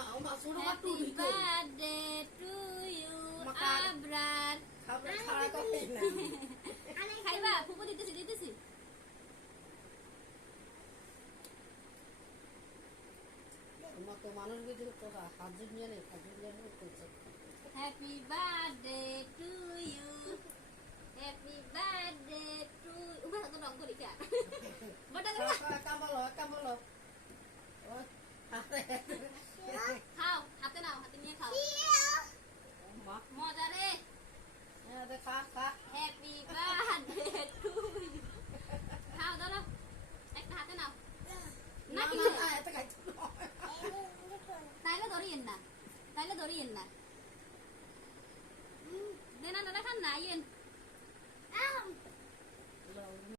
Happy birthday to you Abrar. খাইবা? ফুপু দিতেছি দিতেছি। মানুষ বুঝে তোরা হাত নিয়ে নেই, হাত নিয়ে করছে। Happy birthday to you, happy birthday to you. উবা তো রং করি কা বড় করে কামলো খাও, হাতে নাও, হাতে নিয়ে খাও। মজা রে। খা খা। Happy birthday to you. খাও দাও, একটা হাতে নাও। না কি তাইলে ধরিয়েন না, তাইলে ধরিয়েন না। দেনা দাদা খান না ইয়েন।